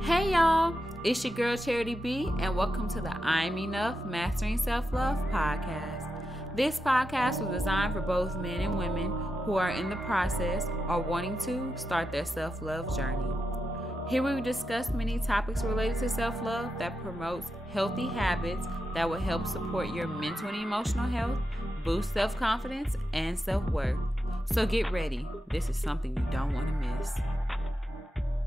Hey y'all, it's your girl Charity B, and welcome to the I'm Enough Mastering Self-Love podcast. This podcast was designed for both men and women who are in the process or wanting to start their self-love journey. Here we discuss many topics related to self-love that promotes healthy habits that will help support your mental and emotional health, boost self-confidence, and self-worth. So get ready. This is something you don't want to miss.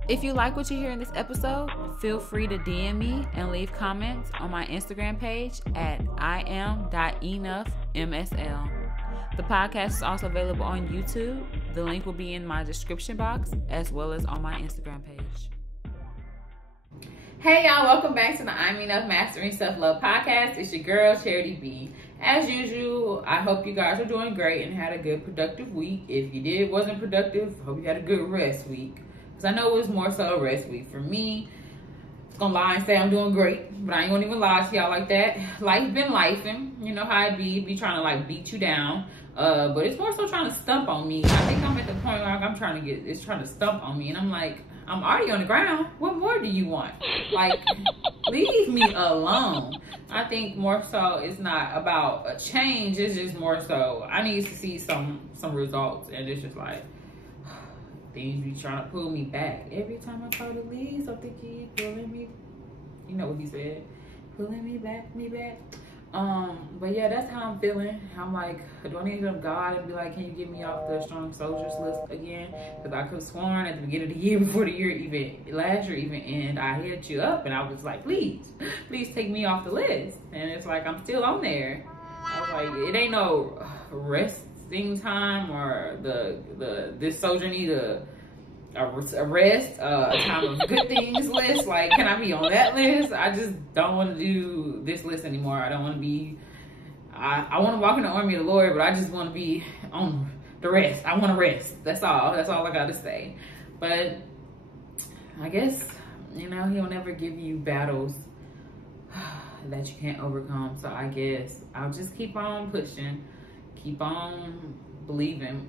If you like what you hear in this episode, feel free to DM me and leave comments on my Instagram page at iam.enoughmsl. The podcast is also available on YouTube. The link will be in my description box as well as on my Instagram page. Hey y'all, welcome back to the I'm Enough Mastering Self-Love podcast. It's your girl Charity B. As usual, I hope you guys are doing great and had a good productive week. If you wasn't productive, hope you had a good rest week. I know it was more so a rest week for me. I'm gonna lie and say I'm doing great, but I ain't gonna even lie to y'all like that. Life been lifing, you know how it be trying to like beat you down. But it's more so trying to stump on me. I think I'm at the point where it's trying to stump on me, and I'm like, I'm already on the ground. What more do you want? Like, leave me alone. I think more so it's not about a change. It's just more so I need to see some results, and it's just like. Things be trying to pull me back. Every time I try to leave, I think he's pulling me. You know what he said. Pulling me back. But yeah, that's how I'm feeling. I'm like, do I need to go to God and be like, can you get me off the strong soldiers list again? Because I could have sworn at the beginning of the year, before the year last year even ended, I hit you up and I was like, please take me off the list. And it's like, I'm still on there. I was like, it ain't no rest time or this soldier need a rest, a time of good things list. Like, can I be on that list? I just don't want to do this list anymore. I don't want to be. I want to walk in the army of the Lord, but I just want to be on the rest. I want to rest. That's all. That's all I got to say. But I guess he'll never give you battles that you can't overcome. So I guess I'll just keep on pushing. Keep on believing,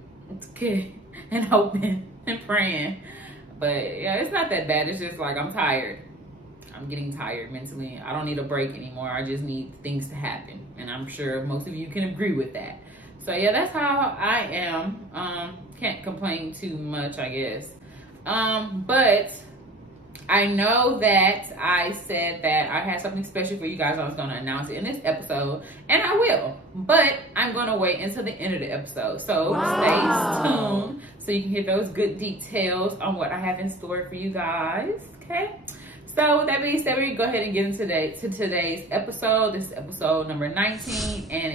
and hoping and praying. But yeah, it's not that bad. It's just like I'm tired. I'm getting tired mentally. I don't need a break anymore. I just need things to happen. And I'm sure most of you can agree with that. So yeah, that's how I am. Can't complain too much, I guess. But I know that I said that I had something special for you guys. I was going to announce it in this episode, and I will. But I'm going to wait until the end of the episode. So Stay tuned so you can hear those good details on what I have in store for you guys. Okay? So with that being said, we go ahead and get into today's episode. This is episode number 19, and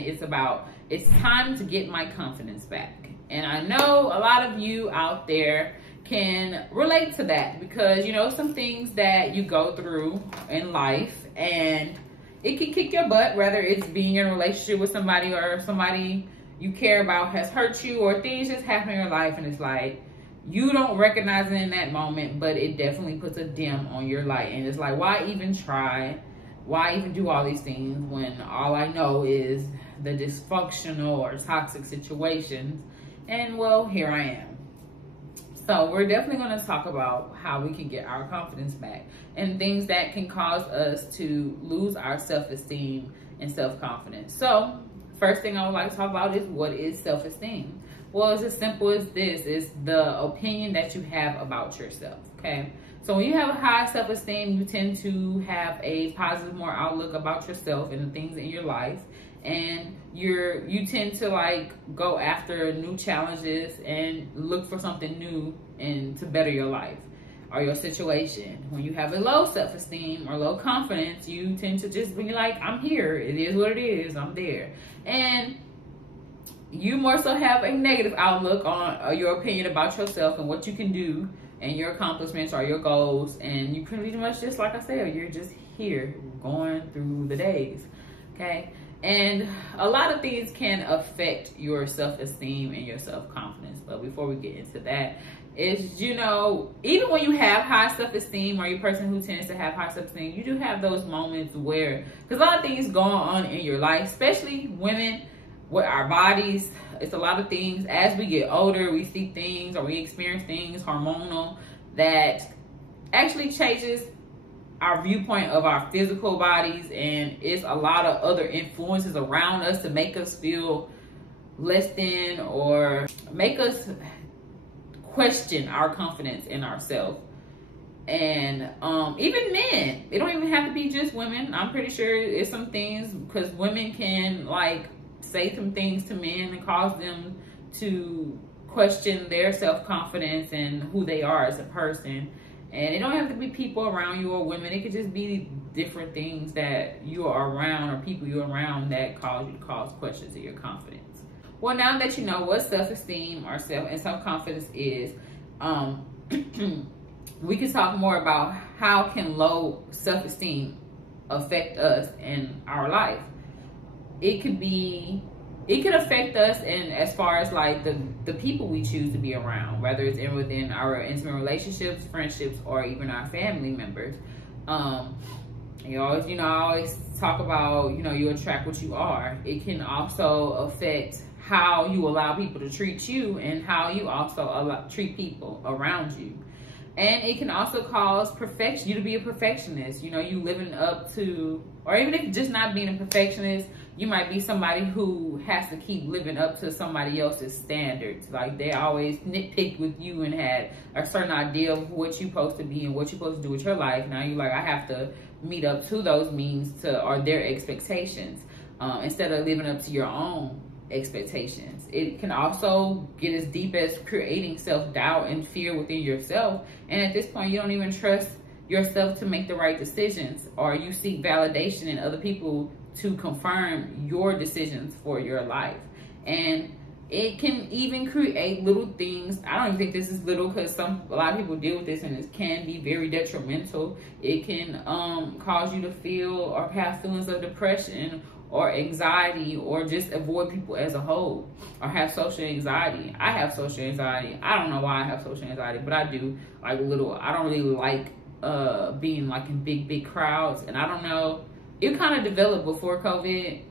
it's time to get my confidence back. And I know a lot of you out there can relate to that because some things that you go through in life and it can kick your butt, whether it's being in a relationship with somebody or somebody you care about has hurt you, or things just happen in your life and it's like you don't recognize it in that moment, but it definitely puts a dim on your light. And it's like, why even try? Why even do all these things when all I know is the dysfunctional or toxic situations? And well, here I am. So we're definitely going to talk about how we can get our confidence back and things that can cause us to lose our self-esteem and self-confidence. So first thing I would like to talk about is, what is self-esteem? Well, it's as simple as this. It's the opinion that you have about yourself, okay? So when you have a high self-esteem, you tend to have a positive, more outlook about yourself and the things in your life. And you tend to like go after new challenges and look for something new and to better your life or your situation. When you have a low self-esteem or low confidence, you tend to just be like, I'm here. It is what it is. I'm there. And you more so have a negative outlook on your opinion about yourself and what you can do and your accomplishments or your goals. And you pretty much just, like I said, you're just here going through the days. Okay. And a lot of things can affect your self-esteem and your self-confidence. But before we get into that, is, even when you have high self-esteem, or you're a person who tends to have high self-esteem, you do have those moments where, because a lot of things going on in your life, especially women with our bodies. It's a lot of things. As we get older, we see things or we experience things hormonal that actually changes our viewpoint of our physical bodies, and it's a lot of other influences around us to make us feel less than or make us question our confidence in ourselves. And even men, it don't even have to be just women. I'm pretty sure it's some things, because women can like say some things to men and cause them to question their self-confidence and who they are as a person. And it don't have to be people around you or women. It could just be different things that you are around or people you're around that cause you to cause questions of your confidence. Well, now that you know what self-esteem or self-confidence is, we can talk more about how can low self-esteem affect us in our life. It could affect us in as far as like the people we choose to be around, whether it's within our intimate relationships, friendships, or even our family members. I always talk about, you attract what you are. It can also affect how you allow people to treat you and how you also treat people around you. And it can also cause you to be a perfectionist. You living up to, or even if just not being a perfectionist, you might be somebody who has to keep living up to somebody else's standards. Like they always nitpick with you and had a certain idea of what you're supposed to be and what you're supposed to do with your life. Now you're like, I have to meet up to those or their expectations instead of living up to your own expectations. It can also get as deep as creating self-doubt and fear within yourself. And at this point, you don't even trust yourself to make the right decisions, or you seek validation in other people to confirm your decisions for your life. And it can even create little things. I don't even think this is little, because a lot of people deal with this and it can be very detrimental. It can cause you to feel or have feelings of depression or anxiety, or just avoid people as a whole, or have social anxiety. I have social anxiety. I don't know why I have social anxiety, but I do. I don't really like being like in big crowds. And I don't know, it kind of developed before COVID.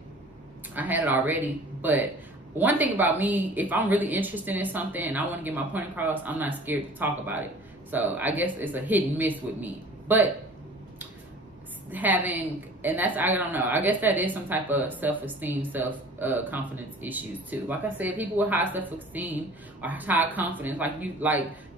I had it already, but one thing about me, if I'm really interested in something and I want to get my point across, I'm not scared to talk about it. So I guess it's a hit and miss with me. But I don't know, I guess that is some type of self-esteem, confidence issues too. Like I said, people with high self-esteem or high confidence,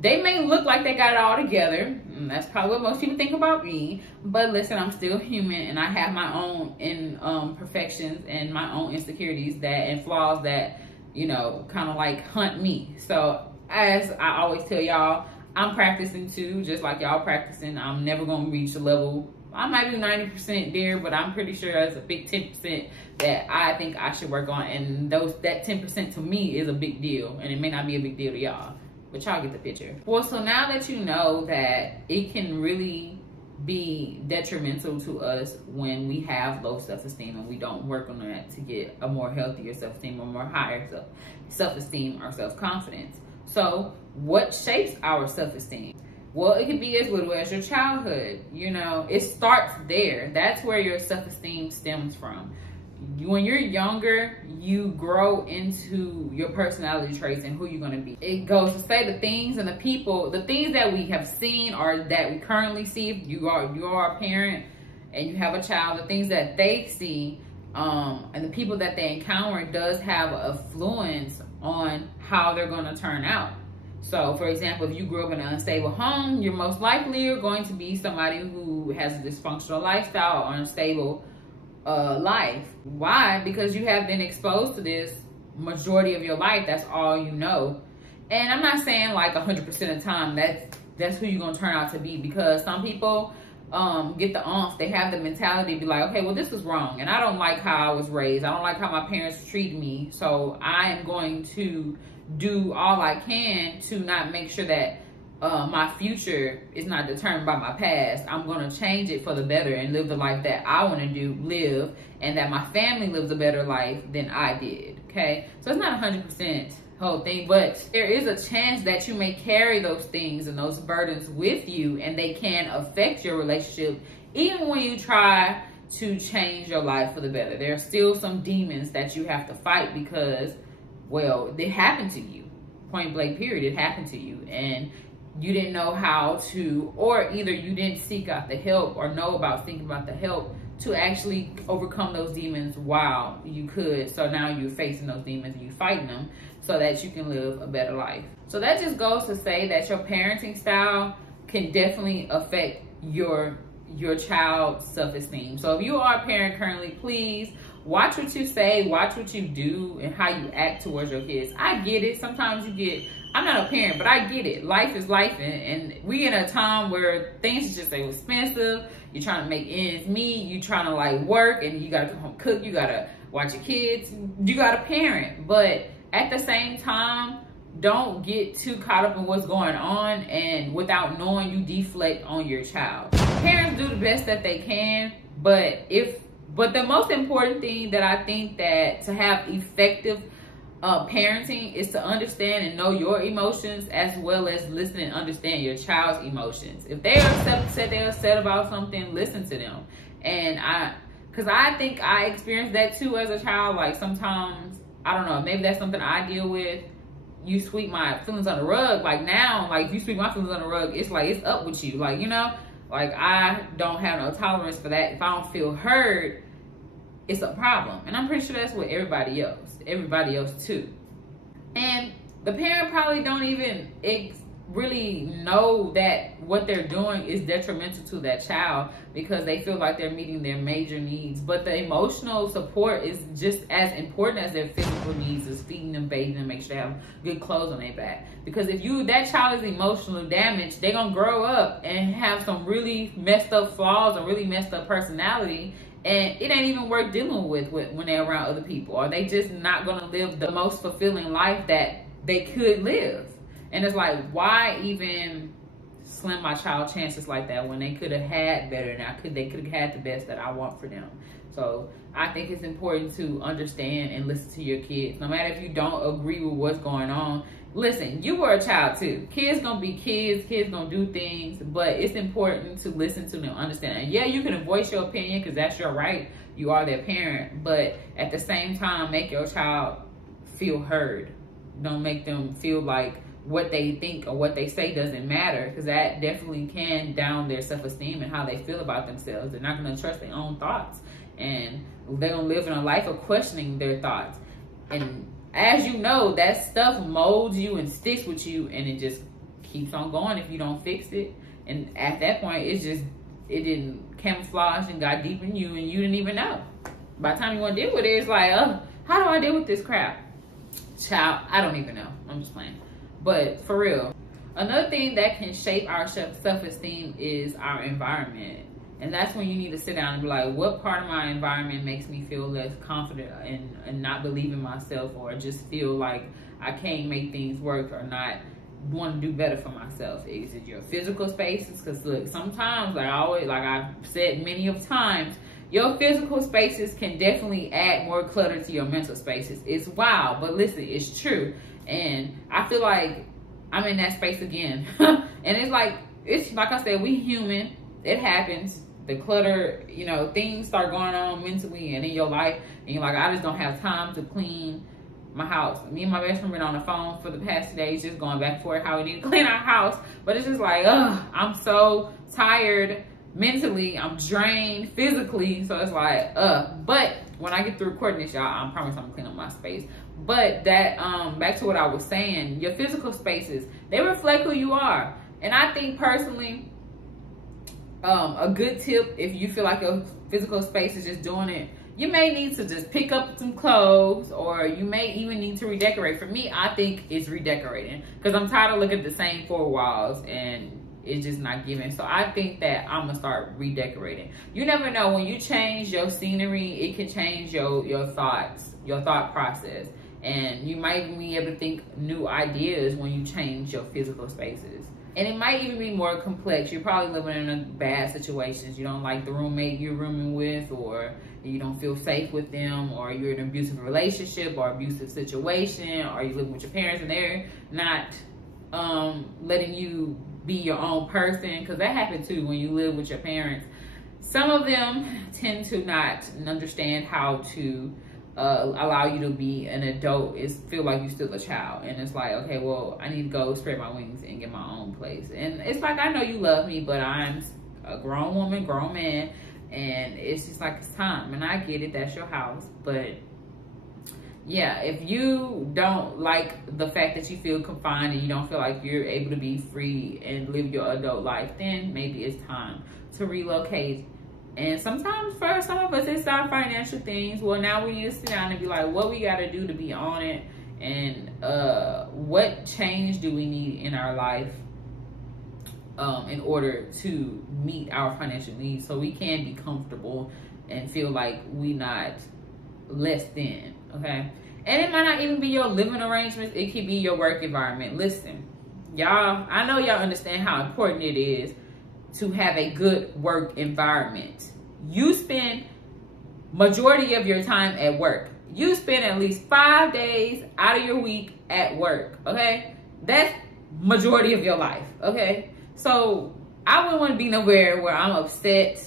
they may look like they got it all together. And that's probably what most people think about me. But listen, I'm still human, and I have my own imperfections and my own insecurities and flaws that kind of like hunt me. So as I always tell y'all, I'm practicing too, just like y'all practicing. I'm never gonna reach the level. I might be 90% there, but I'm pretty sure there's a big 10% that I think I should work on. And that 10% to me is a big deal. And it may not be a big deal to y'all, but y'all get the picture. Well, so now that you know that it can really be detrimental to us when we have low self-esteem and we don't work on that to get a more healthier self-esteem or more higher self-esteem or self-confidence. So what shapes our self-esteem? Well, it could be as little as your childhood. It starts there. That's where your self-esteem stems from. When you're younger, you grow into your personality traits and who you're going to be. It goes to say the things and the people, the things that we have seen or that we currently see. If you are a parent and you have a child, the things that they see and the people that they encounter does have an influence on how they're going to turn out. So, for example, if you grew up in an unstable home, you're most likely going to be somebody who has a dysfunctional lifestyle or unstable life. Why? Because you have been exposed to this majority of your life. That's all you know. And I'm not saying like 100% of the time that's who you're going to turn out to be, because some people get the oomph. They have the mentality to be like, okay, well, this was wrong. And I don't like how I was raised. I don't like how my parents treated me. So I am going to do all I can to not make sure that my future is not determined by my past. I'm going to change it for the better and live the life that I want to live, and that my family lives a better life than I did. Okay, so it's not 100% whole thing, but there is a chance that you may carry those things and those burdens with you, and they can affect your relationship even when you try to change your life for the better. There are still some demons that you have to fight because, well, they happened to you. Point blank period, it happened to you. And you didn't know how to, or either you didn't seek out the help or know about thinking about the help to actually overcome those demons while you could. So now you're facing those demons and you're fighting them so that you can live a better life. So that just goes to say that your parenting style can definitely affect your child's self-esteem. So if you are a parent currently, please watch what you say, watch what you do, and how you act towards your kids. I get it. Sometimes you get, I'm not a parent, but I get it. Life is life, and we in a time where things are just so expensive. You're trying to make ends meet. You're trying to like work, and you gotta come home cook. You gotta watch your kids. You gotta parent, but at the same time, don't get too caught up in what's going on, and without knowing, you deflect on your child. Parents do the best that they can, but the most important thing that I think that to have effective parenting is to understand and know your emotions, as well as listen and understand your child's emotions. If they're upset, they're upset about something, listen to them. And because I think I experienced that too as a child. Like sometimes, I don't know, maybe that's something I deal with. You sweep my feelings on the rug. Like now, like if you sweep my feelings on the rug, it's like it's up with you. Like, you know, like I don't have no tolerance for that. If I don't feel heard, it's a problem. And I'm pretty sure that's with everybody else too. And the parent probably don't even really know that what they're doing is detrimental to that child because they feel like they're meeting their major needs. But the emotional support is just as important as their physical needs, is feeding them, bathing them, make sure they have good clothes on their back. Because if that child is emotionally damaged, they're gonna grow up and have some really messed up flaws or really messed up personality, and it ain't even worth dealing with when they're around other people, or they just not gonna live the most fulfilling life that they could live. And it's like, why even slim my child chances like that when they could have had better, and they could have had the best that I want for them. So I think it's important to understand and listen to your kids. No matter if you don't agree with what's going on, listen, you were a child too. Kids gonna be kids gonna do things, but it's important to listen to them, understand. And yeah, you can voice your opinion because that's your right. You are their parent, but at the same time, make your child feel heard. Don't make them feel like what they think or what they say doesn't matter, because that definitely can down their self-esteem and how they feel about themselves. They're not going to trust their own thoughts, and they're going to live in a life of questioning their thoughts. And as you know, that stuff molds you and sticks with you, and it just keeps on going if you don't fix it. And at that point, it didn't camouflage and got deep in you, and you didn't even know. By the time you want to deal with it, it's like, oh, how do I deal with this crap? Child, I don't even know. I'm just playing. But for real, another thing that can shape our self-esteem is our environment. And that's when you need to sit down and be like, what part of my environment makes me feel less confident and not believe in myself, or just feel like I can't make things work or not want to do better for myself? Is it your physical spaces? Because look, sometimes, like I've said many of times, your physical spaces can definitely add more clutter to your mental spaces. It's wild, but listen, it's true. And I feel like I'm in that space again. And it's like I said, we human. It happens. The clutter, you know, things start going on mentally and in your life. And you're like, I just don't have time to clean my house. Me and my best friend been on the phone for the past 2 days just going back and forth how we need to clean our house. But it's just like, I'm so tired mentally. I'm drained physically. So it's like, but when I get through recording this, y'all, I promise I'm gonna clean up my space. But that, back to what I was saying, your physical spaces, they reflect who you are. And I think personally, a good tip, if you feel like your physical space is just doing it, you may need to just pick up some clothes, or you may even need to redecorate. For me, I think it's redecorating, because I'm tired of looking at the same 4 walls and it's just not giving. So I think that I'm gonna start redecorating. You never know, when you change your scenery, it can change your thoughts, your thought process. And you might even be able to think new ideas when you change your physical spaces. And it might even be more complex. You're probably living in bad situations. You don't like the roommate you're rooming with, or you don't feel safe with them, or you're in an abusive relationship or abusive situation, or you live with your parents and they're not letting you be your own person. Because that happens too when you live with your parents. Some of them tend to not understand how to allow you to be an adult is feel like you're still a child. And it's like, okay, well, I need to go spread my wings and get my own place. And it's like, I know you love me, but I'm a grown woman, grown man, and it's just like, it's time. And I get it, that's your house. But yeah, if you don't like the fact that you feel confined and you don't feel like you're able to be free and live your adult life, then maybe it's time to relocate. And sometimes for some of us, it's our financial things. Well, now we need to sit down and be like, what we got to do to be on it, and what change do we need in our life in order to meet our financial needs, so we can be comfortable and feel like we not less than, okay? And it might not even be your living arrangements. It could be your work environment. Listen, y'all, I know y'all understand how important it is to have a good work environment. You spend majority of your time at work. You spend at least 5 days out of your week at work, okay? That's majority of your life, okay? So I wouldn't want to be nowhere where I'm upset,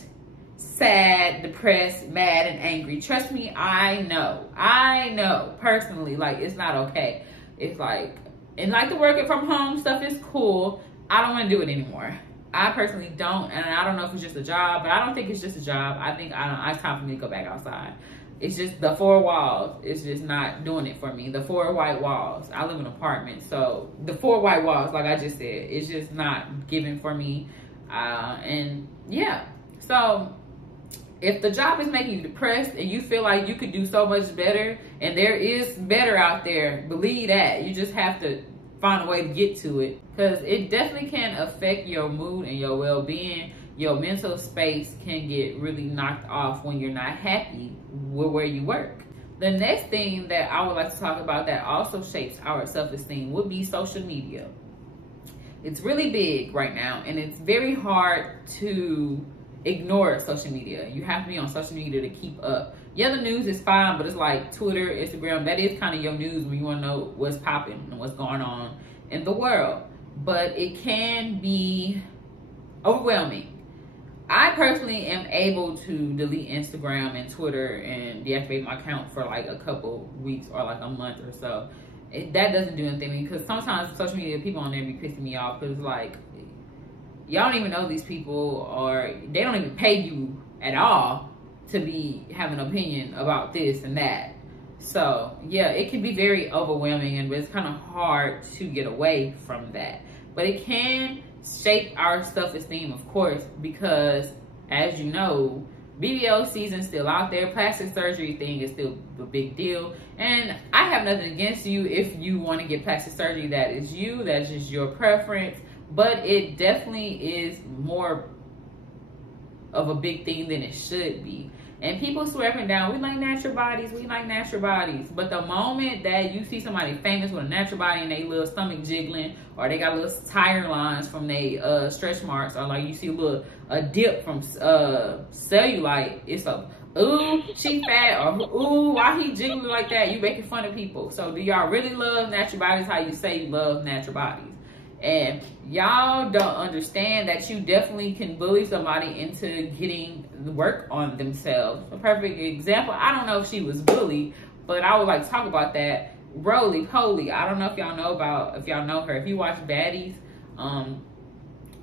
sad, depressed, mad, and angry. Trust me, I know personally, like, it's not okay. It's like, and like the working from home stuff is cool. I don't want to do it anymore. I personally don't, and I don't know if it's just a job, but I don't think it's just a job. I think it's time for me to go back outside. It's just the four walls. It's just not doing it for me. The four white walls. I live in an apartment, so the four white walls, like I just said, it's just not giving for me. And yeah, so if the job is making you depressed and you feel like you could do so much better, and there is better out there, believe that. You just have to find a way to get to it, because it definitely can affect your mood and your well-being. Your mental space can get really knocked off when you're not happy with where you work. The next thing that I would like to talk about that also shapes our self-esteem would be social media. It's really big right now, and it's very hard to ignore social media. You have to be on social media to keep up. Yeah, the news is fine, but it's like Twitter, Instagram, that is kind of your news when you want to know what's popping and what's going on in the world. But it can be overwhelming. I personally am able to delete Instagram and Twitter and deactivate my account for like a couple weeks or like a month or so. That doesn't do anything, because sometimes social media people on there be pissing me off, because like, y'all don't even know these people, or they don't even pay you at all to be having an opinion about this and that. So yeah, it can be very overwhelming, and it's kind of hard to get away from that. But it can shape our self-esteem, of course, because as you know, BBL season's still out there. Plastic surgery thing is still a big deal. And I have nothing against you if you want to get plastic surgery. That is you, that's just your preference. But it definitely is more of a big thing than it should be. And people swear up and down, we like natural bodies, we like natural bodies. But the moment that you see somebody famous with a natural body and they little stomach jiggling, or they got little tire lines from their stretch marks, or like you see a dip from cellulite, it's a, ooh, she fat, or ooh, why he jiggling like that? You making fun of people. So do y'all really love natural bodies how you say you love natural bodies? And y'all don't understand that you definitely can bully somebody into getting work on themselves. A perfect example, I don't know if she was bullied, but I would like to talk about that. Roly Poly, I don't know if y'all know her. If you watch Baddies,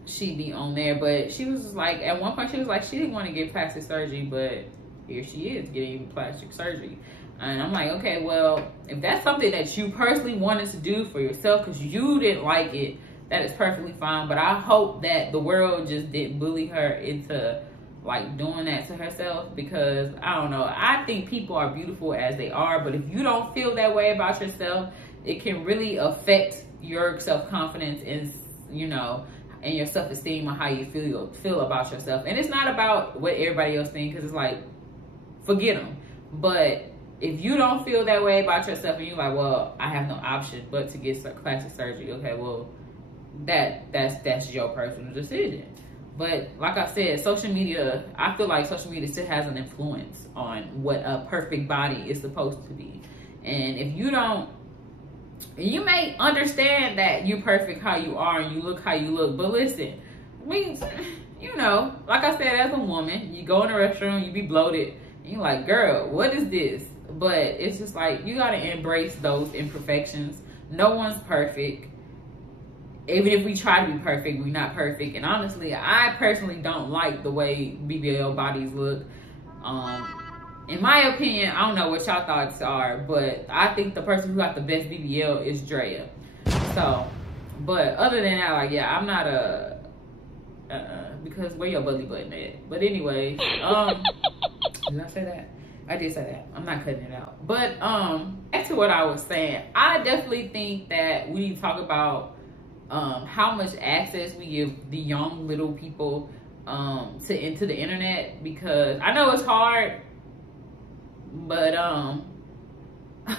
she be on there. But she was like, at one point she was like, she didn't want to get plastic surgery, but here she is getting plastic surgery. And I'm like, okay, well, if that's something that you personally wanted to do for yourself because you didn't like it, that is perfectly fine. But I hope that the world just didn't bully her into like doing that to herself, because I don't know, I think people are beautiful as they are, but if you don't feel that way about yourself, it can really affect your self-confidence and, you know, and your self-esteem, and how you feel about yourself. And it's not about what everybody else thinks, because it's like, forget them. But if you don't feel that way about yourself and you're like, well, I have no option but to get plastic surgery, okay, well, that's your personal decision. But like I said, social media, I feel like social media still has an influence on what a perfect body is supposed to be. And if you don't, you may understand that you're perfect how you are and you look how you look, but listen, I mean, you know, like I said, as a woman, you go in a restaurant, you be bloated, and you're like, girl, what is this? but it's just like, you got to embrace those imperfections. No one's perfect. Even if we try to be perfect, we're not perfect. And honestly, I personally don't like the way BBL bodies look. In my opinion, I don't know what y'all thoughts are, but I think the person who got the best BBL is Drea. So, but other than that, like, yeah, I'm not a, because where your belly button at? But anyway, did I say that? I did say that. I'm not cutting it out. But back to what I was saying, I definitely think that we need to talk about how much access we give the young little people into the internet, because I know it's hard, but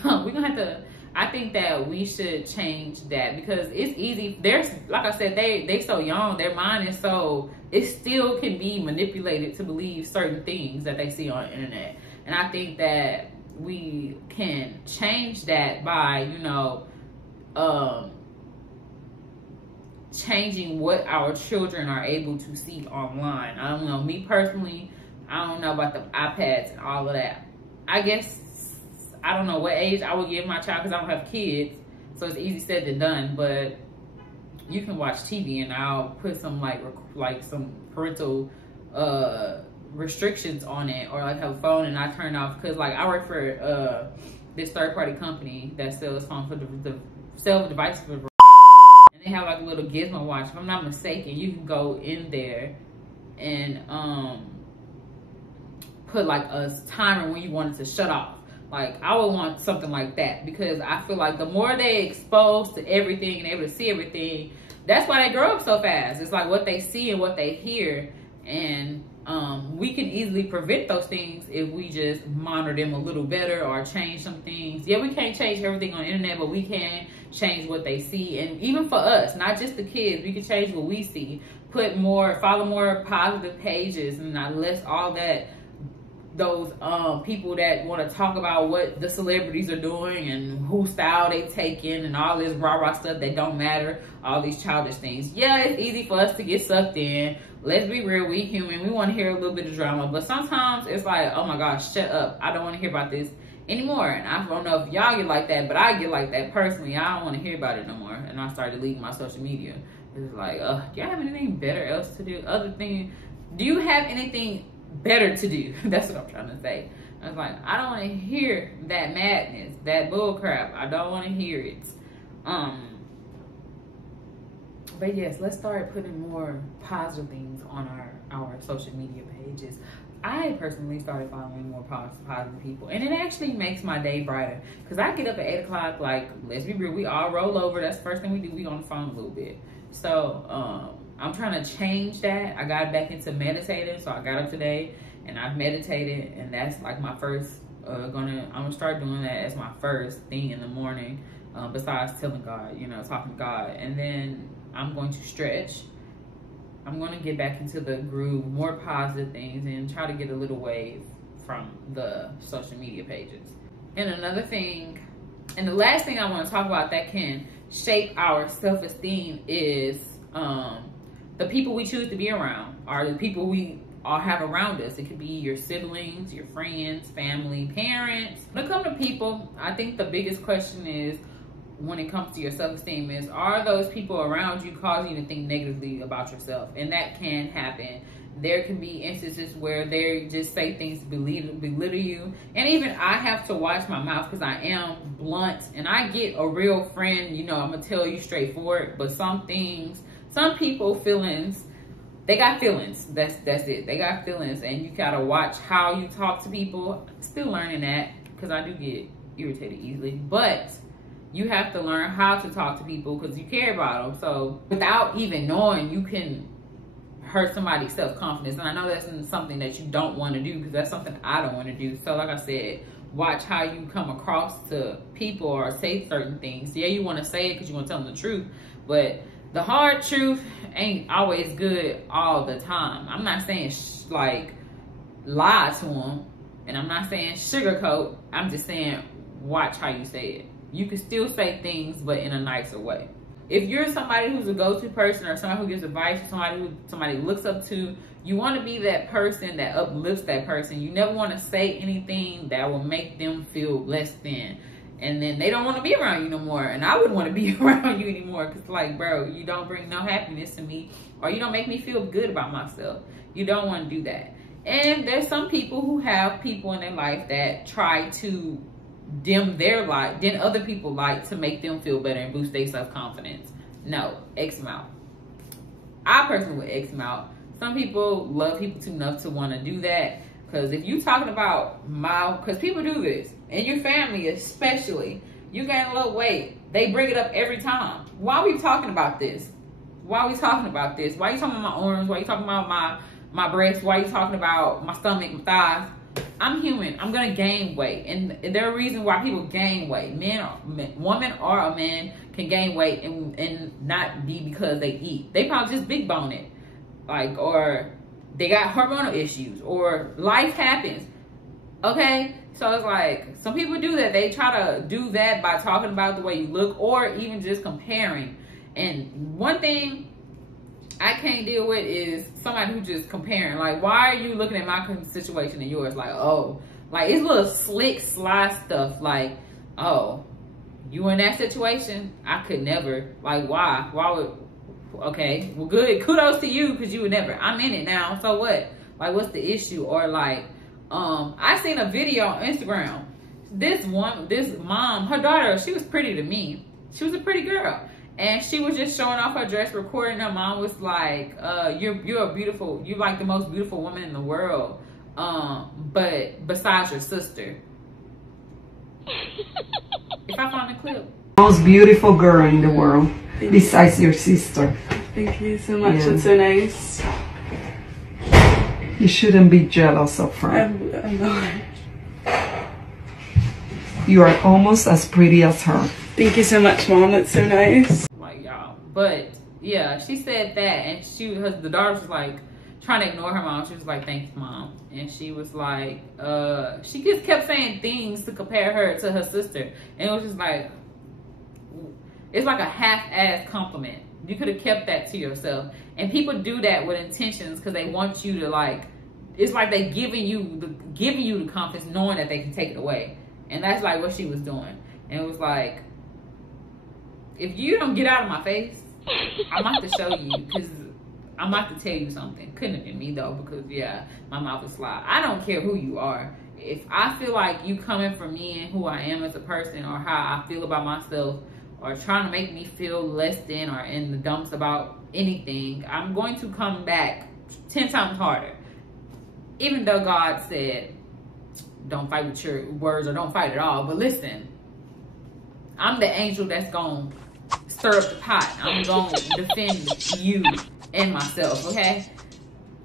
we're gonna have to, I think that we should change that, because it's easy. There's, like I said, they so young, their mind is so, it still can be manipulated to believe certain things that they see on the internet. And I think that we can change that by, you know, changing what our children are able to see online. I don't know, me personally, I don't know about the iPads and all of that. I guess, I don't know what age I would give my child, because I don't have kids, so it's easy said than done. But you can watch TV, and I'll put some like some parental restrictions on it, or like have a phone and I turn off, because like I work for this third-party company that sells phone for the sell devices for, and they have like a little gizmo watch. If I'm not mistaken, you can go in there and put like a timer when you want it to shut off. Like, I would want something like that, because I feel like the more they exposed to everything and able to see everything, that's why they grow up so fast. It's like what they see and what they hear, and we can easily prevent those things if we just monitor them a little better or change some things. Yeah, we can't change everything on the internet, but we can change what they see. And even for us, not just the kids, we can change what we see. Follow more positive pages, and not less all that, those people that want to talk about what the celebrities are doing and whose style they take in and all this rah-rah stuff that don't matter, all these childish things. Yeah, it's easy for us to get sucked in. Let's be real, we human. We want to hear a little bit of drama, but sometimes it's like, oh my gosh, shut up. I don't want to hear about this anymore. And I don't know if y'all get like that, but I get like that personally. I don't want to hear about it no more. And I started deleting my social media. It's like, do y'all have anything better else to do? Do you have anything better to do? That's what I'm trying to say. I was like, I don't want to hear that madness, that bull crap. I don't want to hear it. But yes, let's start putting more positive things on our social media pages. I personally started following more positive people, and it actually makes my day brighter, because I get up at 8 o'clock, like, let's be real, we all roll over. That's the first thing we do. We on the phone a little bit. So I'm trying to change that. I got back into meditating, so I got up today and I've meditated, and that's like my first I'm gonna start doing that as my first thing in the morning, besides telling God, you know, talking to God. And then I'm going to stretch. I'm going to get back into the groove, more positive things, and try to get a little away from the social media pages. And another thing, and the last thing I want to talk about that can shape our self-esteem is the people we choose to be around, are the people we all have around us. It could be your siblings, your friends, family, parents. When it comes to people, I think the biggest question is, when it comes to your self-esteem, is, are those people around you causing you to think negatively about yourself? And that can happen. There can be instances where they just say things to belittle you. And even I have to watch my mouth, because I am blunt, and I get a real friend, you know, I'm gonna tell you straightforward. But some people feelings, they got feelings. That's it. They got feelings, and you gotta watch how you talk to people. Still learning that, because I do get irritated easily, but you have to learn how to talk to people, because you care about them. So without even knowing, you can hurt somebody's self-confidence. And I know that's something that you don't want to do, because that's something I don't want to do. So like I said, watch how you come across to people or say certain things. Yeah, you want to say it because you want to tell them the truth, but the hard truth ain't always good all the time. I'm not saying like lie to them, and I'm not saying sugarcoat. I'm just saying watch how you say it. You can still say things, but in a nicer way. if you're somebody who's a go-to person, or somebody who gives advice, or somebody looks up to, you want to be that person that uplifts that person. You never want to say anything that will make them feel less than. And then they don't want to be around you no more. And I wouldn't want to be around you anymore. Because, like, bro, you don't bring no happiness to me. Or you don't make me feel good about myself. You don't want to do that. And there's some people who have people in their life that try to dim their light, dim other people's light to make them feel better and boost their self-confidence. No, X them out. I personally would X them out. Some people love people too enough to want to do that. Because if you talking about because people do this, and your family especially, you gain a little weight, they bring it up every time. Why are we talking about this? Why are we talking about this? Why are you talking about my arms? Why are you talking about my breasts? Why are you talking about my stomach, my thighs? I'm human. I'm gonna gain weight, and there are reasons why people gain weight. Woman or a man can gain weight and not be because they eat. They probably just big bone it, like, or they got hormonal issues, or life happens. Okay, so it's like some people do that. They try to do that by talking about the way you look, or even just comparing. And one thing I can't deal with is somebody who just comparing. Like, why are you looking at my situation and yours? Like, oh, like it's little slick, sly stuff. Like, oh, you in that situation? I could never. Like, why? Why would? Okay, well, good. Kudos to you, because you would never. I'm in it now. So what? Like, what's the issue? Or like, I seen a video on Instagram. This mom, her daughter, she was pretty to me. She was a pretty girl. And she was just showing off her dress, recording. Her mom was like, you're a beautiful, you're like the most beautiful woman in the world. But besides your sister. If I find a clip. Most beautiful girl in the world, besides your sister. Thank you so much. That's so nice. You shouldn't be jealous of her. I'm not. You are almost as pretty as her. Thank you so much, Mom. That's so nice. Like, y'all. But yeah, she said that, and the daughter was like trying to ignore her mom. She was like, "Thanks, Mom," and she was like, she just kept saying things to compare her to her sister, and it was just like, it's like a half-ass compliment. You could have kept that to yourself. And people do that with intentions because they want you to, like, it's like they giving you the confidence, knowing that they can take it away. And that's like what she was doing. And it was like, if you don't get out of my face, I'm about to show you, because I'm about to tell you something. Couldn't have been me though, because yeah, my mouth is sly. I don't care who you are. If I feel like you coming for me and who I am as a person, or how I feel about myself, or trying to make me feel less than or in the dumps about anything, I'm going to come back 10 times harder. Even though God said, don't fight with your words, or don't fight at all. But listen, I'm the angel that's going to stir up the pot. I'm going to defend you and myself, okay?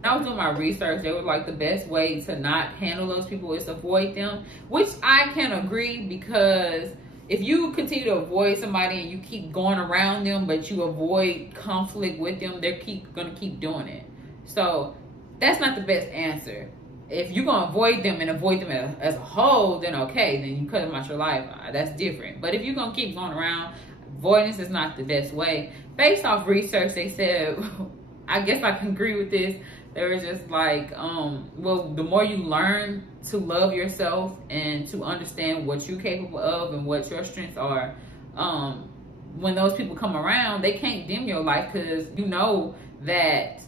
When I was doing my research, they were like, the best way to not handle those people is avoid them, which I can agree, because if you continue to avoid somebody and you keep going around them, but you avoid conflict with them, they're going to keep doing it. So that's not the best answer. If you're going to avoid them and avoid them as a whole, then okay, then you cut them out your life. That's different. But if you're going to keep going around, avoidance is not the best way. Based off research, they said, I guess I can agree with this. They were just like, well, the more you learn to love yourself and to understand what you're capable of and what your strengths are, when those people come around, they can't dim your life, because you know that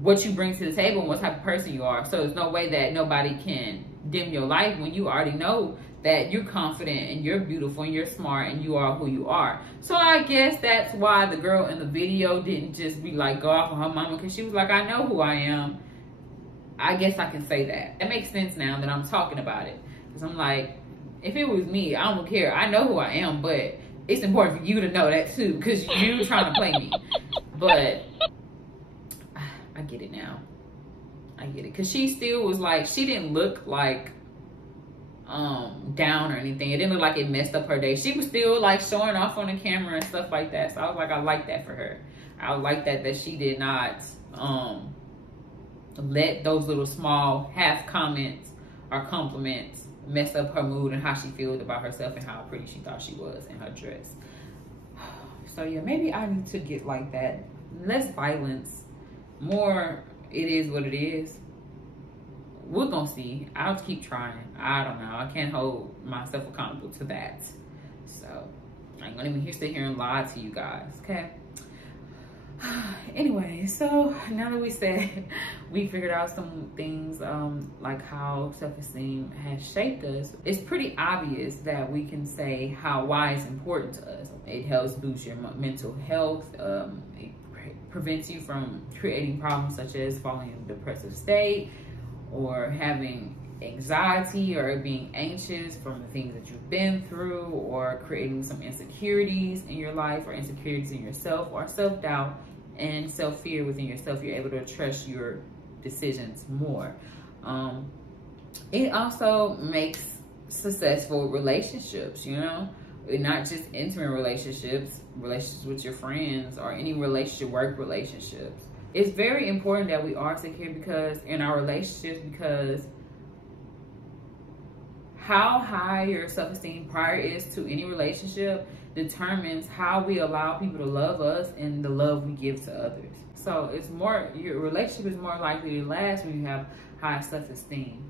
what you bring to the table and what type of person you are. So there's no way that nobody can dim your life when you already know that you're confident and you're beautiful and you're smart and you are who you are. So I guess that's why the girl in the video didn't just be like, go off on her mama, because she was like, I know who I am. I guess I can say that. It makes sense now that I'm talking about it. Because I'm like, if it was me, I don't care. I know who I am, but it's important for you to know that too, because you're trying to play me. But I get it now. I get it. Because she still was like, she didn't look like down or anything. It didn't look like it messed up her day. She was still like showing off on the camera and stuff like that. So I was like, I like that for her. I like that she did not let those little small half comments or compliments mess up her mood and how she feels about herself and how pretty she thought she was in her dress. So yeah, maybe I need to get like that. Less violence, more it is what it is. We're gonna see. I'll keep trying. I don't know. I can't hold myself accountable to that. So I ain't gonna even sit here and lie to you guys, okay? Anyway, so now that we said we figured out some things like how self-esteem has shaped us, it's pretty obvious that we can say why it's important to us. It helps boost your mental health. It prevents you from creating problems such as falling in a depressive state or having anxiety or being anxious from the things that you've been through, or creating some insecurities in your life or insecurities in yourself, or self-doubt and self-fear within yourself. You're able to trust your decisions more. It also makes successful relationships, you know, not just intimate relationships with your friends or any relationship, work relationships. It's very important that we are secure because in our relationships, because how high your self-esteem prior is to any relationship determines how we allow people to love us and the love we give to others. So it's more, your relationship is more likely to last when you have high self-esteem.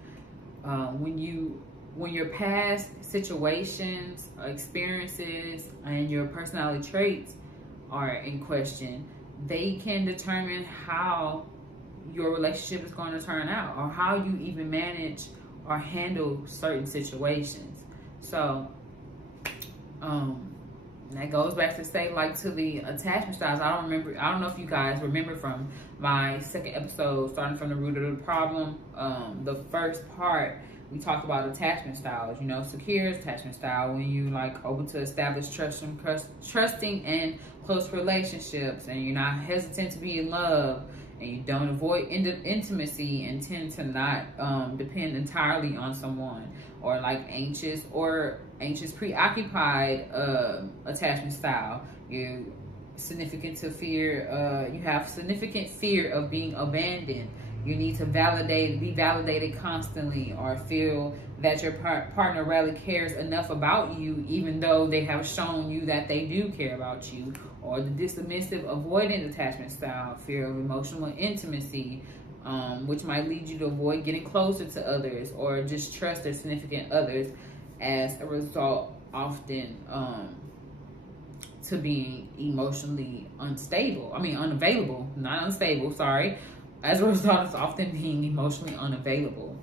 When your past situations, experiences, and your personality traits are in question, they can determine how your relationship is going to turn out, or how you even manage or handle certain situations. So that goes back to say, like, to the attachment styles. I don't know if you guys remember from my second episode, starting from the root of the problem, the first part, we talked about attachment styles. You know, secure attachment style, when you like open to establish trusting and close relationships, and you're not hesitant to be in love, and you don't avoid intimacy and tend to not depend entirely on someone. Or like anxious preoccupied attachment style. You have significant fear of being abandoned. You need to be validated constantly, or feel that your partner really cares enough about you, even though they have shown you that they do care about you. Or the dismissive avoidant attachment style, fear of emotional intimacy, which might lead you to avoid getting closer to others, or just trust their significant others, as a result often to being emotionally unavailable, not unstable, sorry. As a result, it's often being emotionally unavailable.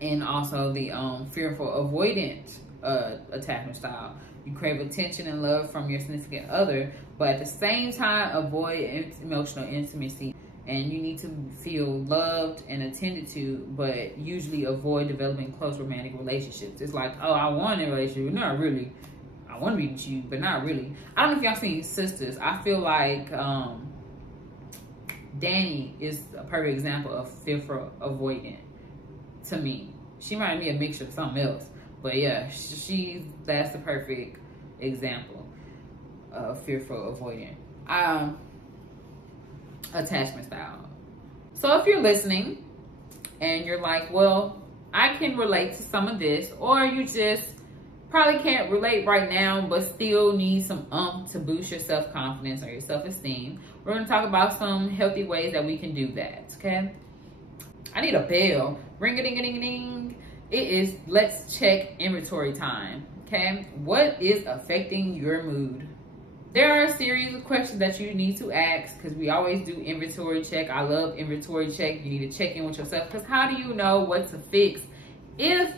And also the fearful avoidant attachment style. You crave attention and love from your significant other, but at the same time avoid emotional intimacy. And you need to feel loved and attended to, but usually avoid developing close romantic relationships. It's like, oh, I want a relationship, not really. I want to be with you, but not really. I don't know if y'all seen Sisters. I feel like Danny is a perfect example of fearful avoidant to me. She might be a mixture of something else, but yeah, that's the perfect example of fearful avoidant attachment style. So if you're listening and you're like, well, I can relate to some of this, or you just probably can't relate right now but still need some to boost your self-confidence or your self-esteem, we're going to talk about some healthy ways that we can do that, okay? I need a bell. Ring-a-ding-a-ding-a-ding. It is let's check inventory time, okay? What is affecting your mood? There are a series of questions that you need to ask, because we always do inventory check. I love inventory check. You need to check in with yourself, because how do you know what to fix if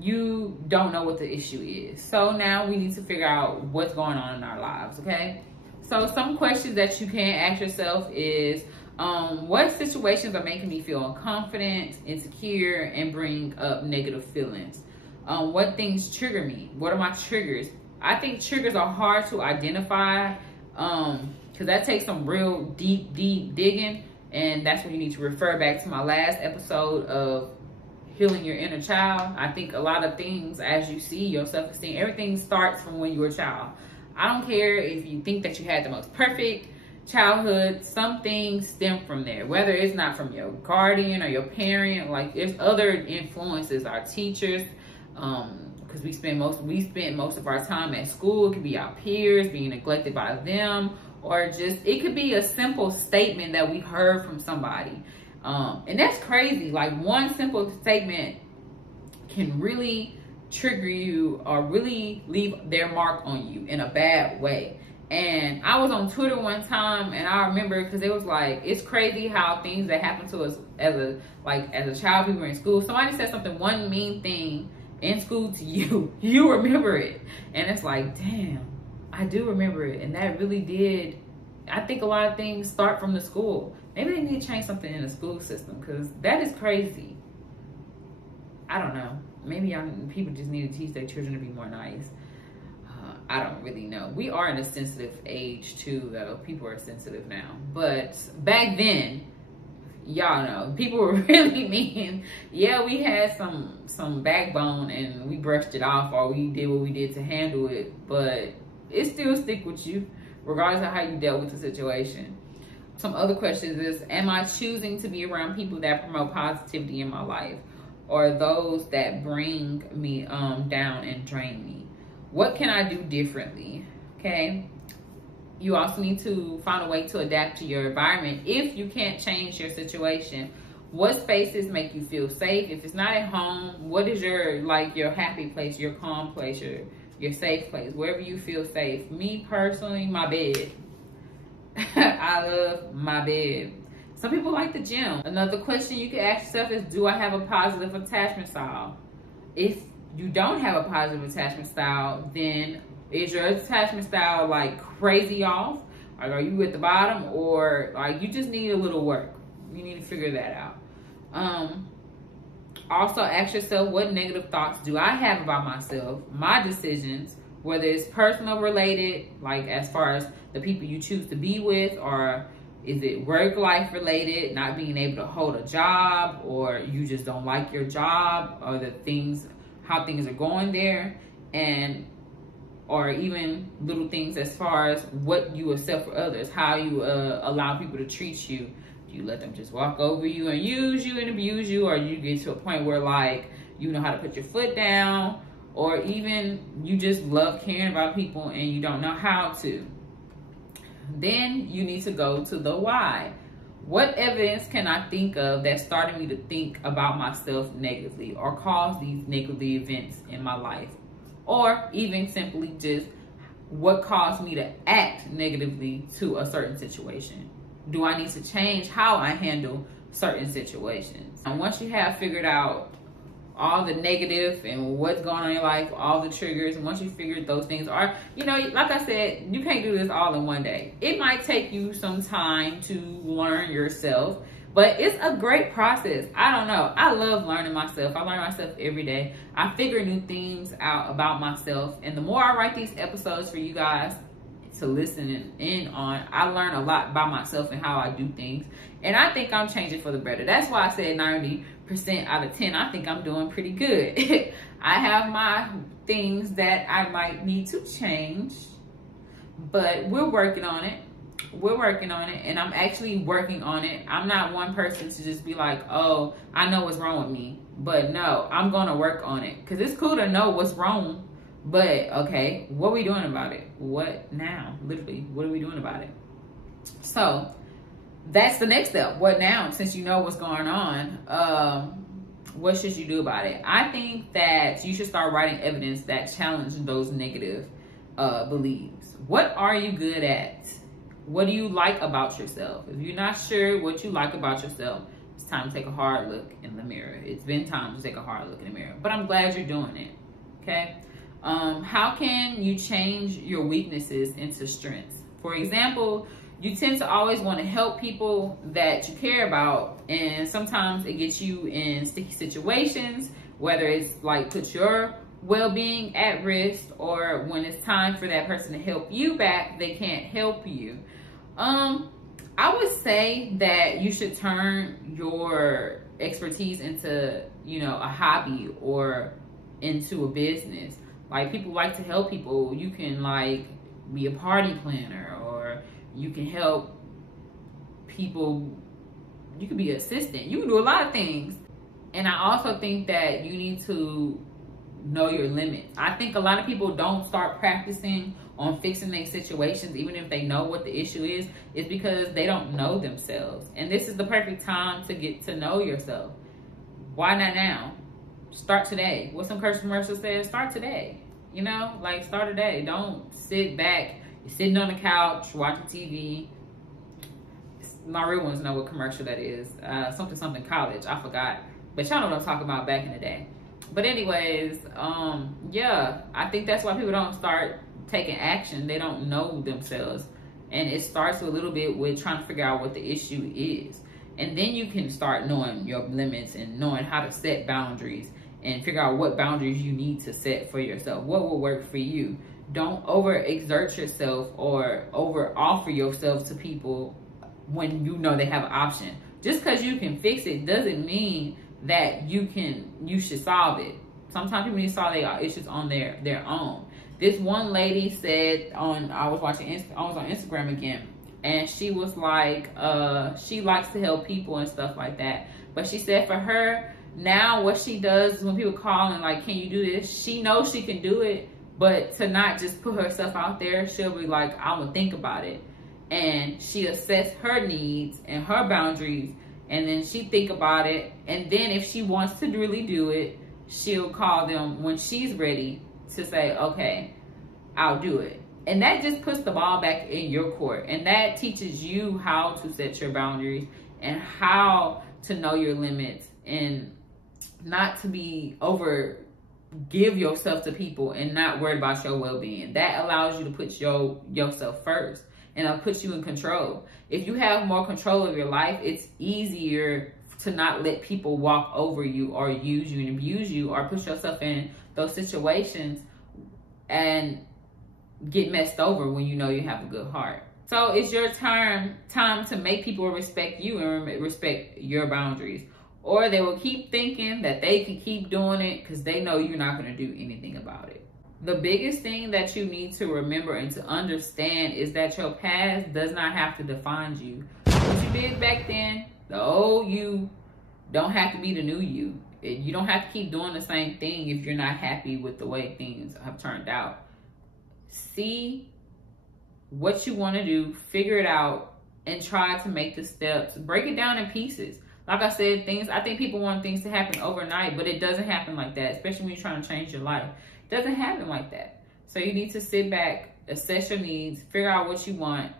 you don't know what the issue is? So now we need to figure out what's going on in our lives, okay? So some questions that you can ask yourself is, what situations are making me feel unconfident, insecure, and bring up negative feelings? What things trigger me? What are my triggers? I think triggers are hard to identify because that takes some real deep digging, and that's when you need to refer back to my last episode of healing your inner child. I think a lot of things, as you see, your self-esteem, everything starts from when you were a child. I don't care if you think that you had the most perfect childhood, some things stem from there, whether it's not from your guardian or your parent. Like, there's other influences, our teachers, because we spent most of our time at school. It could be our peers, being neglected by them, or just, it could be a simple statement that we heard from somebody. And that's crazy. Like, one simple statement can really trigger you or really leave their mark on you in a bad way. And I was on Twitter one time, and I remember, because it was like, it's crazy how things that happen to us as a child, we were in school, somebody said something, one mean thing in school to you, you remember it. And it's like, damn, I do remember it. And that really did, I think a lot of things start from the school. Maybe they need to change something in the school system, because that is crazy. I don't know. Maybe people just need to teach their children to be more nice. I don't really know. We are in a sensitive age too, though. People are sensitive now. But back then, y'all know, people were really mean. Yeah, we had some backbone and we brushed it off, or we did what we did to handle it. But it still stick with you, regardless of how you dealt with the situation. Some other questions is, am I choosing to be around people that promote positivity in my life, or those that bring me down and drain me? What can I do differently? Okay. You also need to find a way to adapt to your environment if you can't change your situation. What spaces make you feel safe? If it's not at home, what is your happy place, your calm place, your safe place, wherever you feel safe? Me personally, my bed. I love my bed. Some people like the gym. Another question you can ask yourself is, do I have a positive attachment style? If you don't have a positive attachment style, then is your attachment style like crazy off? Like, are you at the bottom, or like you just need a little work? You need to figure that out. Also ask yourself, what negative thoughts do I have about myself, my decisions, whether it's personal related, like as far as the people you choose to be with, or is it work life related, not being able to hold a job, or you just don't like your job, or how things are going there, or even little things as far as what you accept for others, how you allow people to treat you. Do you let them just walk over you and use you and abuse you, or you get to a point where like you know how to put your foot down, or even you just love caring about people and you don't know how to? Then you need to go to the why. What evidence can I think of that started me to think about myself negatively, or cause these negative events in my life? Or even simply just, what caused me to act negatively to a certain situation? Do I need to change how I handle certain situations? And once you have figured out all the negative and what's going on in your life, all the triggers, and once you figure those things are, you know, like I said, you can't do this all in one day. It might take you some time to learn yourself, but it's a great process. I don't know. I love learning myself. I learn myself every day. I figure new things out about myself. And the more I write these episodes for you guys to listen in on, I learn a lot about myself and how I do things. And I think I'm changing for the better. That's why I said 90% out of 10. I think I'm doing pretty good. I have my things that I might need to change, but we're working on it. We're working on it, and I'm actually working on it. I'm not one person to just be like, oh, I know what's wrong with me. But no, I'm going to work on it, because it's cool to know what's wrong. But, okay, what are we doing about it? What now? Literally, what are we doing about it? So that's the next step. What now? Since you know what's going on, what should you do about it? I think that you should start writing evidence that challenge those negative beliefs. What are you good at? What do you like about yourself? If you're not sure what you like about yourself, it's time to take a hard look in the mirror. It's been time to take a hard look in the mirror, but I'm glad you're doing it, okay? How can you change your weaknesses into strengths? For example, you tend to always want to help people that you care about, and sometimes it gets you in sticky situations, whether it's like put your well-being at risk, or when it's time for that person to help you back, they can't help you. I would say that you should turn your expertise into, you know, a hobby or into a business. Like, people like to help people. You can like be a party planner, or you can help people. You can be an assistant. You can do a lot of things. And I also think that you need to know your limits. I think a lot of people don't start practicing on fixing their situations, even if they know what the issue is because they don't know themselves. And this is the perfect time to get to know yourself. Why not now? Start today. What some commercial says, start today. You know, like start today. Don't sit back. You're sitting on the couch watching TV. My real ones know what commercial that is. Something college. I forgot. But y'all know what I'm talking about back in the day. But anyways, yeah, I think that's why people don't start taking action. They don't know themselves. And it starts a little bit with trying to figure out what the issue is. And then you can start knowing your limits and knowing how to set boundaries and figure out what boundaries you need to set for yourself. What will work for you. Don't overexert yourself or over offer yourself to people when you know they have an option. Just because you can fix it doesn't mean that you should solve it. Sometimes people need to solve their issues on their own. This one lady said I was on Instagram again, and she was like, she likes to help people and stuff like that. But she said for her, now what she does is when people call and like, can you do this? She knows she can do it, but to not just put herself out there, she'll be like, I'm gonna think about it. And she assess her needs and her boundaries, and then she think about it. And then if she wants to really do it, she'll call them when she's ready to say, okay, I'll do it. And that just puts the ball back in your court. And that teaches you how to set your boundaries and how to know your limits and not to be give yourself to people and not worry about your well-being. That allows you to put yourself first, and it'll put you in control. If you have more control of your life, it's easier to not let people walk over you or use you and abuse you or put yourself in those situations and get messed over when you know you have a good heart. So it's your time to make people respect you and respect your boundaries. Or they will keep thinking that they can keep doing it because they know you're not going to do anything about it. The biggest thing that you need to remember and to understand is that your past does not have to define you. What you did back then, the old you, don't have to be the new you. You don't have to keep doing the same thing if you're not happy with the way things have turned out. See what you want to do, figure it out, and try to make the steps. Break it down in pieces. Like I said, I think people want things to happen overnight, but it doesn't happen like that, especially when you're trying to change your life. It doesn't happen like that. So you need to sit back, assess your needs, figure out what you want,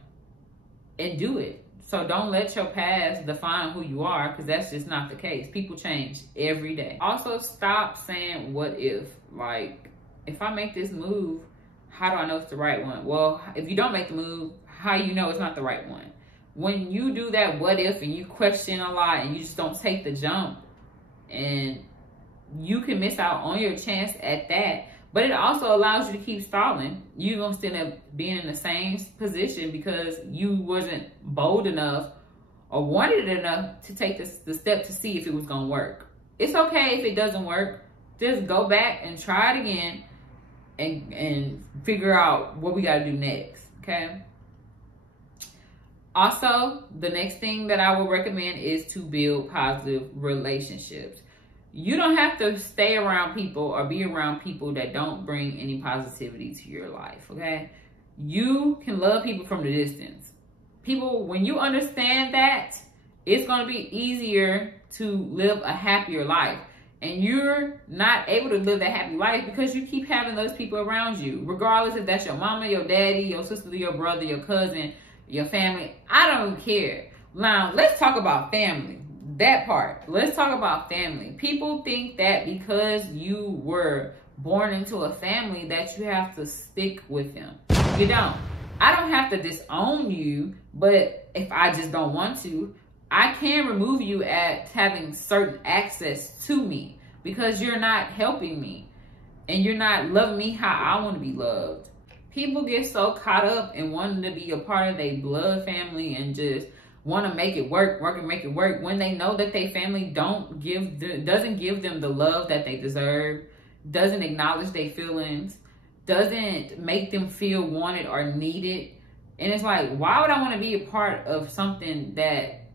and do it. So don't let your past define who you are, because that's just not the case. People change every day. Also, stop saying what if. Like, if I make this move, how do I know it's the right one? Well, if you don't make the move, how do you know it's not the right one? When you do that what if and you question a lot and you just don't take the jump, and you can miss out on your chance at that. But it also allows you to keep stalling. You're going to still end up being in the same position because you wasn't bold enough or wanted enough to take the step to see if it was going to work. It's okay if it doesn't work. Just go back and try it again and figure out what we got to do next, okay? Also, the next thing that I would recommend is to build positive relationships. You don't have to stay around people or be around people that don't bring any positivity to your life, okay? You can love people from the distance. People, when you understand that, it's going to be easier to live a happier life. And you're not able to live that happy life because you keep having those people around you, regardless if that's your mama, your daddy, your sister, your brother, your cousin, your family. I don't care. Now, let's talk about family. That part. Let's talk about family. People think that because you were born into a family that you have to stick with them. You don't. I don't have to disown you, but if I just don't want to, I can remove you at having certain access to me because you're not helping me and you're not loving me how I want to be loved. People get so caught up in wanting to be a part of their blood family and just want to make it work when they know that their family doesn't give them the love that they deserve, doesn't acknowledge their feelings, doesn't make them feel wanted or needed. And it's like, why would I want to be a part of something that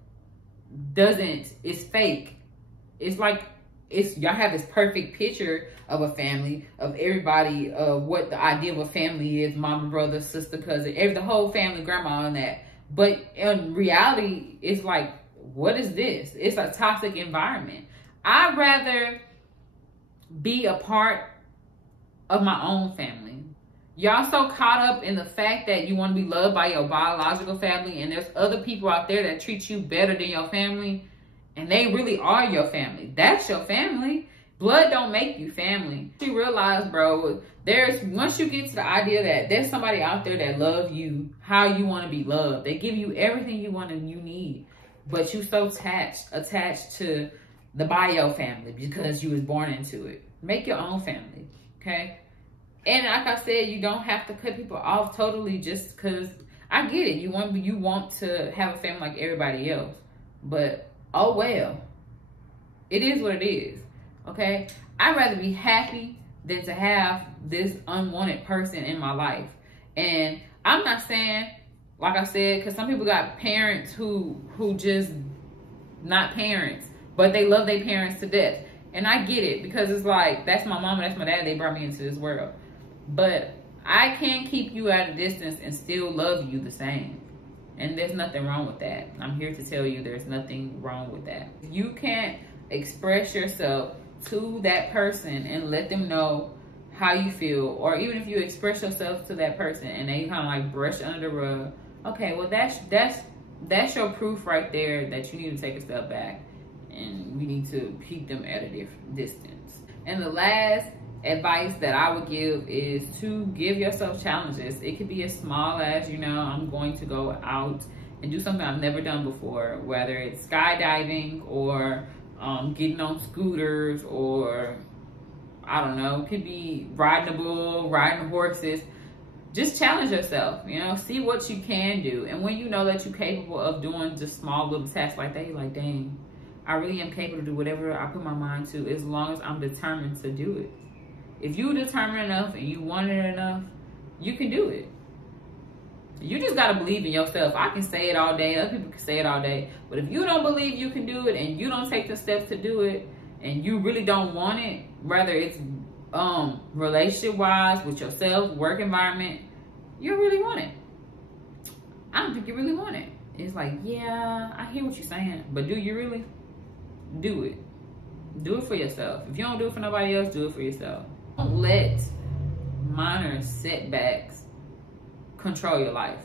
is fake? It's like y'all have this perfect picture of a family, of everybody, of what the idea of a family is, mama, brother, sister, cousin, the whole family, grandma, and that. But in reality, it's like, what is this? It's a toxic environment. I'd rather be a part of my own family. Y'all so caught up in the fact that you want to be loved by your biological family, and there's other people out there that treat you better than your family, and they really are your family. That's your family. Blood don't make you family. You realize, bro, once you get to the idea that there's somebody out there that love you how you want to be loved, they give you everything you want and you need, but you so attached to the bio family because you was born into it. Make your own family, okay? And like I said, you don't have to cut people off totally just because, I get it. You want to have a family like everybody else, but oh well. It is what it is, okay? I'd rather be happy than to have this unwanted person in my life. And I'm not saying, like I said, because some people got parents who just not parents, but they love their parents to death. And I get it, because it's like, that's my mama, that's my dad, they brought me into this world. But I can keep you at a distance and still love you the same. And there's nothing wrong with that. I'm here to tell you there's nothing wrong with that. You can't express yourself to that person and let them know how you feel, or even if you express yourself to that person and they kind of like brush under the rug, okay, well that's your proof right there that you need to take a step back and we need to keep them at a different distance. And the last advice that I would give is to give yourself challenges. It could be as small as, I'm going to go out and do something I've never done before, whether it's skydiving or getting on scooters, or I don't know, it could be riding a bull, riding horses. Just challenge yourself, see what you can do. And when you know that you're capable of doing just small little tasks like that, you're like, dang, I really am capable to do whatever I put my mind to, as long as I'm determined to do it. If you're determined enough and you want it enough, you can do it. You just got to believe in yourself. I can say it all day. Other people can say it all day. But if you don't believe you can do it and you don't take the steps to do it and you really don't want it, whether it's relationship-wise, with yourself, work environment, you really want it. I don't think you really want it. It's like, yeah, I hear what you're saying. But do you really? Do it. Do it for yourself. If you don't do it for nobody else, do it for yourself. Don't let minor setbacks control your life.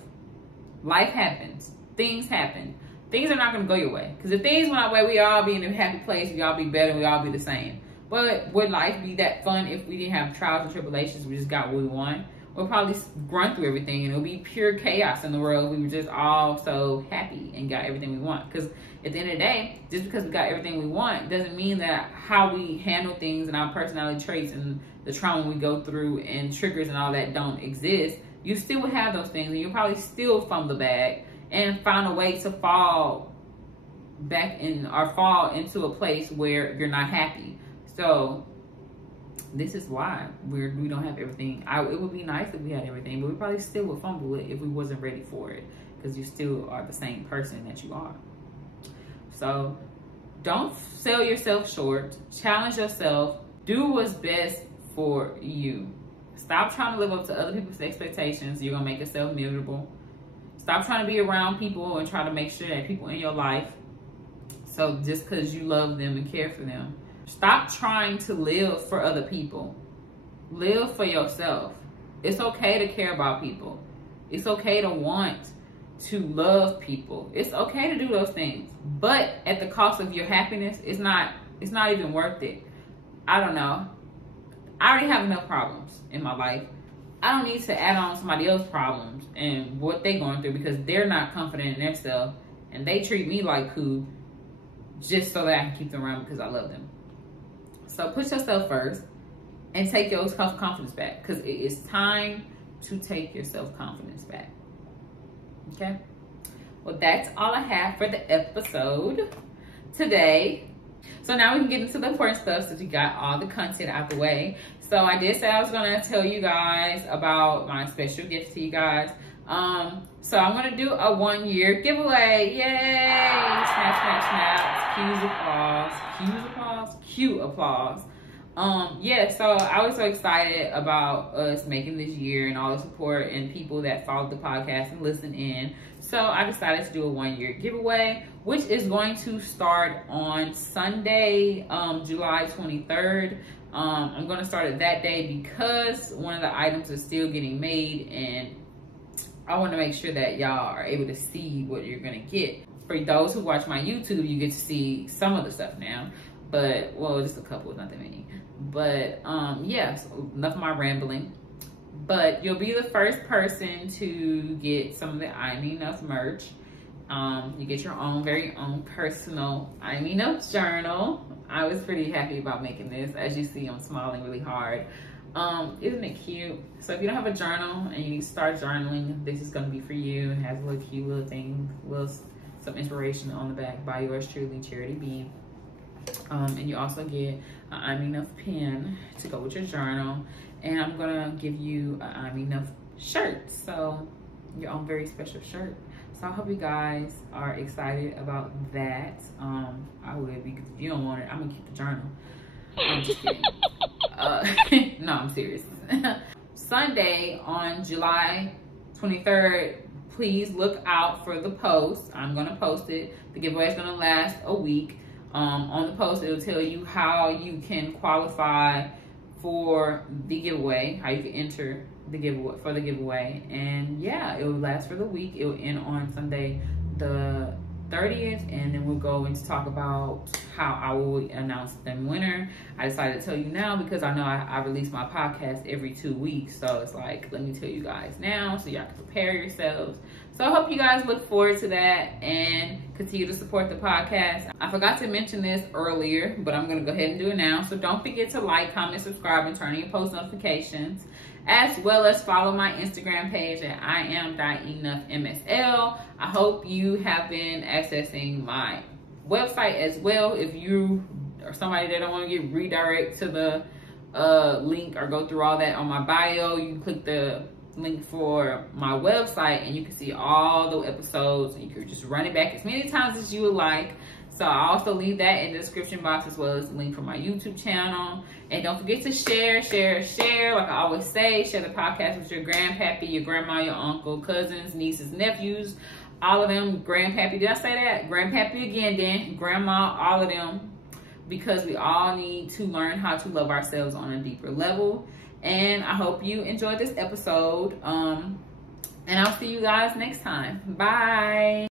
Life happens. Things happen. Things are not going to go your way. Because if things went our way, we all be in a happy place. We all be better. We all be the same. But would life be that fun if we didn't have trials and tribulations? We just got what we want. We'll probably run through everything and it'll be pure chaos in the world. We were just all so happy and got everything we want. Because at the end of the day, just because we got everything we want doesn't mean that how we handle things and our personality traits and the trauma we go through and triggers and all that don't exist. You still will have those things and you'll probably still fumble the bag and find a way to fall back in or fall into a place where you're not happy. So this is why we don't have everything. It would be nice if we had everything, but we probably still would fumble it if we wasn't ready for it, because you still are the same person that you are. So don't sell yourself short. Challenge yourself. Do what's best for you. Stop trying to live up to other people's expectations. You're going to make yourself miserable. Stop trying to be around people and try to make sure that people in your life, so just because you love them and care for them. Stop trying to live for other people. Live for yourself. It's okay to care about people. It's okay to want to love people. It's okay to do those things. But at the cost of your happiness, it's not even worth it. I don't know. I already have enough problems in my life. I don't need to add on somebody else's problems and what they're going through because they're not confident in themselves and they treat me like poo just so that I can keep them around because I love them. So put yourself first and take your self-confidence back, because it is time to take your self-confidence back. Okay? Well, that's all I have for the episode today. So now we can get into the important stuff since we got all the content out the way. So I did say I was going to tell you guys about my special gift to you guys. So I'm gonna do a 1-year giveaway. Yay! Snap, snap, snap. Cue applause. Yeah, so I was so excited about us making this year and all the support and people that followed the podcast and listen in. So I decided to do a 1-year giveaway, which is going to start on Sunday, July 23rd. I'm going to start it that day because one of the items is still getting made, and I want to make sure that y'all are able to see what you're going to get. For those who watch my YouTube, you get to see some of the stuff now, but, well, just a couple, not that many. But, yeah, so enough of my rambling. But you'll be the first person to get some of the I'm Enough merch. You get your own, very own personal I'm Enough journal. I was pretty happy about making this. As you see, I'm smiling really hard. Isn't it cute? So if you don't have a journal and you start journaling, this is gonna be for you. It has a little cute little thing, some inspiration on the back by yours truly, Charity B. And you also get an I'm Enough pen to go with your journal. And I'm gonna give you an I'm Enough shirt. So your own very special shirt. So I hope you guys are excited about that. I would, because if you don't want it, I'm gonna keep the journal. I'm just kidding. No, I'm serious. Sunday on July 23rd, please look out for the post. I'm gonna post it. The giveaway is gonna last a week. On the post, it'll tell you how you can qualify for the giveaway, how you can enter the giveaway, and yeah, it will last for the week. It will end on Sunday the 30th, and then we'll go into talk about how I will announce the winner. I decided to tell you now because I know I release my podcast every 2 weeks, so it's like, let me tell you guys now so y'all can prepare yourselves. So I hope you guys look forward to that and continue to support the podcast. I forgot to mention this earlier, but I'm gonna go ahead and do it now. So don't forget to like, comment, subscribe, and turn on your post notifications, as well as follow my Instagram page at IAM.ENOUGHMSL. I hope you have been accessing my website as well. If you are somebody that don't want to get redirect to the link or go through all that on my bio, you can click the link for my website and you can see all the episodes, and you can just run it back as many times as you would like. So I also leave that in the description box, as well as the link for my YouTube channel. And don't forget to share. Like I always say, share the podcast with your grandpappy, your grandma, your uncle, cousins, nieces, nephews, all of them. Grandpappy, did I say that? Grandpappy again then, grandma, all of them. Because we all need to learn how to love ourselves on a deeper level. And I hope you enjoyed this episode. And I'll see you guys next time. Bye.